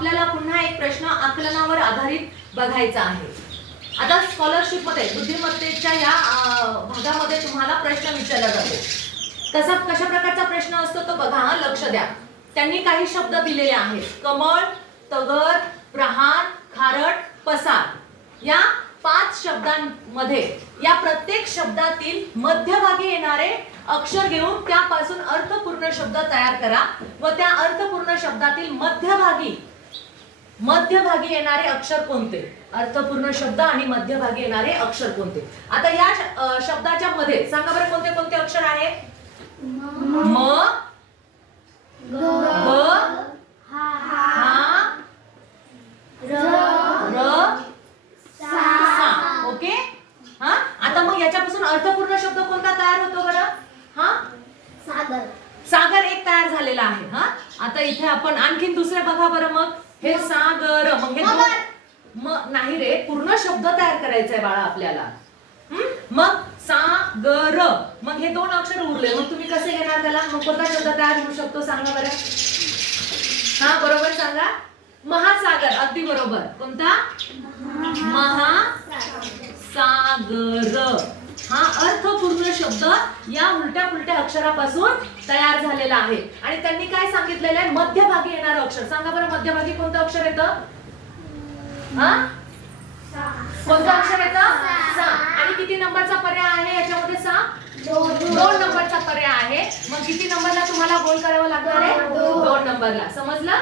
आपल्याला पुन्हा एक प्रश्न आकलनावर आधारित बघायचा आहे। आता स्कॉलरशिप मध्ये बुद्धिमत्तेच्या या भागामध्ये तुम्हाला प्रश्न विचारला जातो। कशा प्रकारचा प्रश्न असतो तो बघा, लक्ष द्या। त्यांनी काही शब्द दिलेले आहेत, कमळ, तगर, प्रहार, खारट, पसार। या 5 शब्दांमध्ये या प्रत्येक शब्दातील मध्यभागी येणारे अक्षर घेऊन त्यापासून अर्थपूर्ण शब्द तयार करा व त्या अर्थपूर्ण शब्दातील मध्यभागी येणारे अक्षर कोणते, अर्थपूर्ण शब्द आणि मध्यभागी येणारे अक्षर कोणते। आता या शब्दाच्या मध्ये सांगा बरं कोणते कोणते अक्षर आहे। म, ग, हा, र, सा। ओके, हा। आता मग याच्यापासून अर्थपूर्ण शब्द कोणता तयार होतो बरं? हा, सागर। सागर एक तयार झालेला आहे। हा, आता इथे आपण आणखीन दुसरे बघा बरं। मग हे सागर, मग हे नाही रे, पूर्ण शब्द तयार करायचा आहे बाळा आपल्याला। मग सागर, मग हे 2 अक्षर उरले, मग तुम्ही कसे घेणार त्याला? मग कोणता शब्द तयार होऊ शकतो सांगा बरं? हा, बरोबर सांगा, महासागर। अगदी बरोबर। कोणता? महासागर। हा अर्थपूर्ण शब्द या उलट्या पुलट्या अक्षरापासून तयार झालेला आहे। आणि त्यांनी काय सांगितलेलं आहे? मध्यभागी येणारं अक्षर सांगा बरं। मध्यभागी कोणतं अक्षर येतं? हा, कोणतं अक्षर येतं? सा। आणि किती नंबरचा पर्याय आहे याच्यामध्ये? सा 2 नंबरचा पर्याय आहे। मग किती नंबरला तुम्हाला गोल करावं लागणार आहे? 2 नंबरला। समजलं?